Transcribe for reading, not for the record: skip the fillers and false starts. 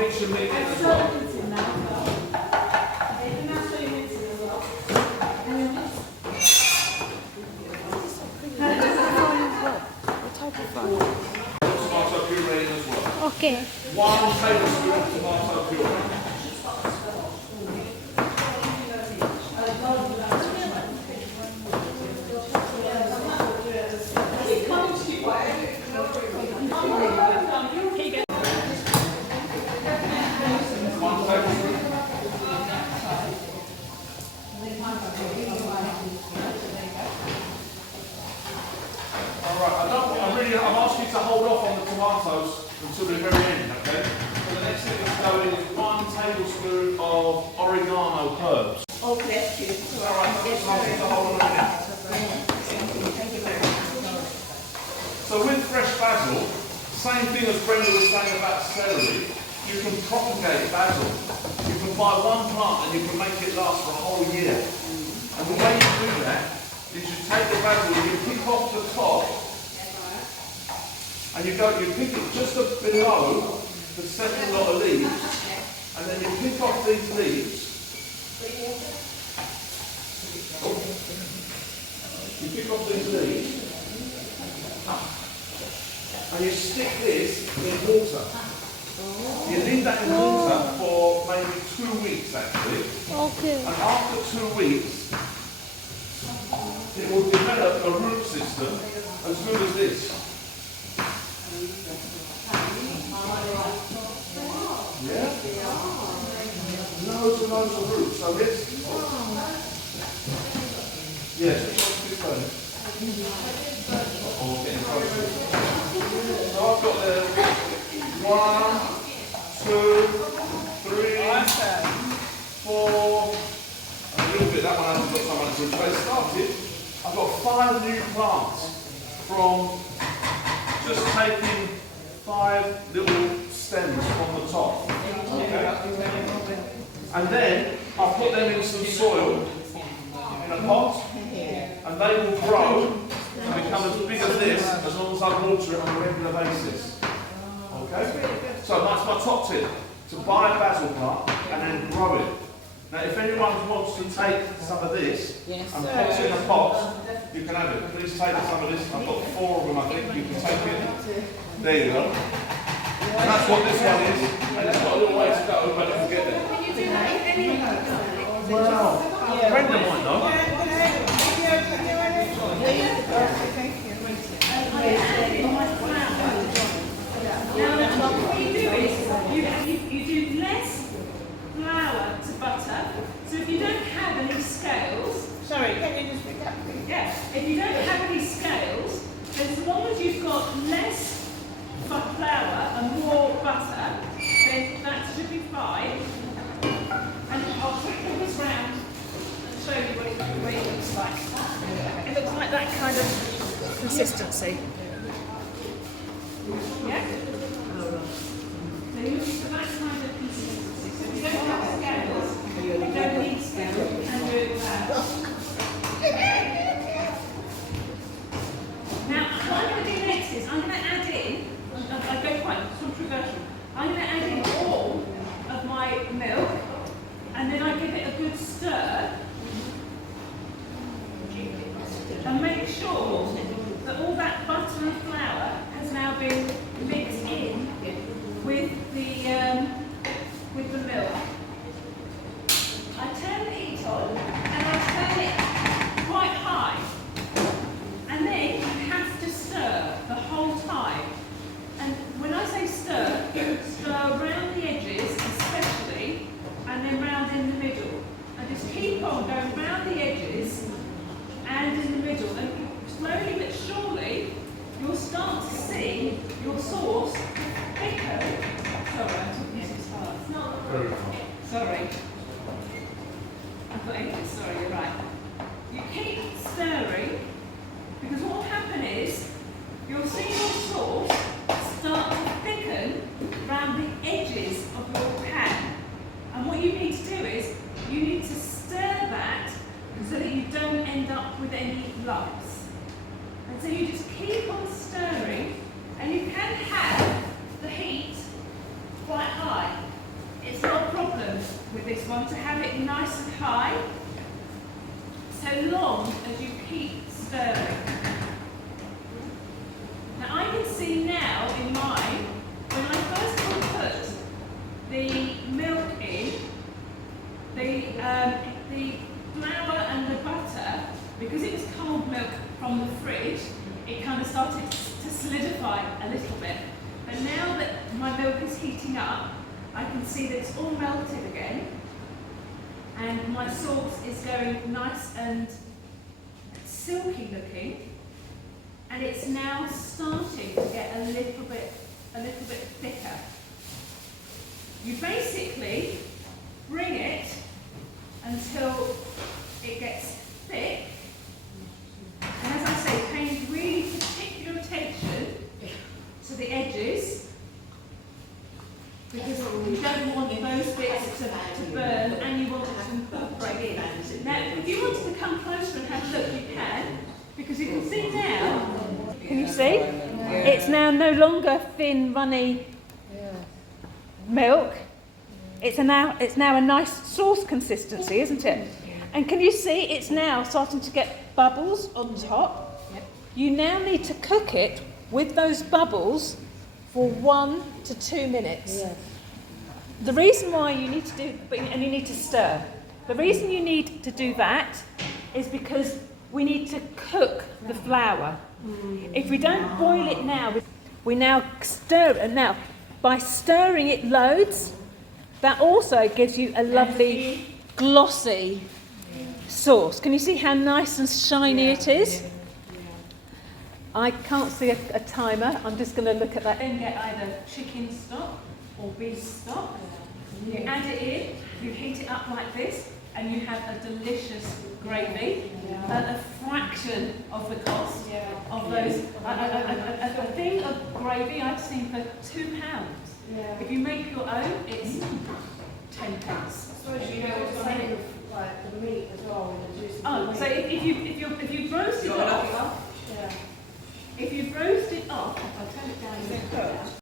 mix your meat in as well. What type of fry? Tomato puree in as well. Okay. 1 tablespoon of tomato puree. I'm asking you to hold off on the tomatoes until the very end, okay? So the next thing that's going is 1 tablespoon of oregano herbs. Oh, bless you. Alright, just ask you to hold on a minute. So with fresh basil, same thing as Brenda was saying about celery, you can propagate basil. You can buy 1 plant and you can make it last for a whole year. And the way you do that is you take the basil and you pick off the top. And you pick it just below the second lot of leaves, and then you pick off these leaves. You pick off these leaves, and you stick this in water. You leave that in water for maybe 2 weeks actually. Okay. And after 2 weeks, it will develop a root system as good as this. Yeah? Loads and loads of roots. So this. Yes, this way. Oh, getting closer. So I've got there 1, 2, 3, 4, and a little bit. That one hasn't got so much root. But it started. I've got 5 new plants from just taking 5 little stems from the top. Okay? And then I'll put them in some soil in a pot, and they will grow and become as big as this as long as I water it on a regular basis. Okay? So that's my top tip, to buy a basil plant and then grow it. Now if anyone wants to take some of this and put it in a pot, you can have it. Please take some of this. I've got 4 of them, I think. You can take it. There you go. And that's what this one is. And it's got a little way to go, but it will get there. Wow. Brenda might know. Now, what you do is you do less flour to butter. So if you don't have any scales, Sorry, can you just pick up? yeah, if you don't have any scales, as long as you've got less flour and more butter, then that should be fine. And I'll quickly this round and show you what it looks like. It looks like that kind of consistency. Yeah? So you look for that kind of consistency. So if you don't have scales, you don't need scales, you can do it that. Now, what I'm going to do next is I'm going to add in, I go quite controversial, I'm going to add in all of my milk, and then I give it a good stir, and make sure that all that butter and flour has now been mixed in with the milk. I turn the heat on, and I turn it quite high. And then you have to stir the whole time. And when I say stir, stir around the edges especially, and then round in the middle. And just keep on going round the edges and in the middle. And slowly but surely, you'll start to see your sauce thicken. Sorry, I'm talking too fast. Sorry. I've got English, sorry, you're right. You keep stirring, because what will happen is you'll see your sauce start to thicken around the edges of your pan. And what you need to do is you need to stir that so that you don't end up with any lumps. And so you just keep on stirring, and you can have the heat quite high. long as you keep stirring. Now I can see now in mine, when I first put the milk in, the flour and the butter, because it was cold milk from the fridge, it kind of started to solidify a little bit. But now that my milk is heating up, I can see that it's all melted again, and my sauce is going nice and silky looking, and it's now starting to get a little bit thicker. You basically bring it until it gets thick, and as I say, paying really particular attention to the edges, because you don't want those bits to burn, and you want it to incorporate in. Now, if you wanted to come closer and have a look, you can, because you can see now. Can you see? It's now no longer thin, runny milk. It's now a nice sauce consistency, isn't it? And can you see it's now starting to get bubbles on top? Yep. You now need to cook it with those bubbles for 1 to 2 minutes. Yes. The reason why you need to do, and you need to stir. The reason you need to do that is because we need to cook the flour. If we don't boil it now, we now stir it. And now, by stirring it loads, that also gives you a lovely glossy sauce. Can you see how nice and shiny it is? I can't see a timer. I'm just going to look at that. Then get either chicken stock or beef stock. You add it in, you heat it up like this, and you have a delicious gravy at a fraction of the cost of those. A thing of gravy I've seen for £2. If you make your own, it's £10. So you know it's the same with like the meat as well with the juice. Oh, so if you roast it off, if you roast it off, I'll turn it down a bit.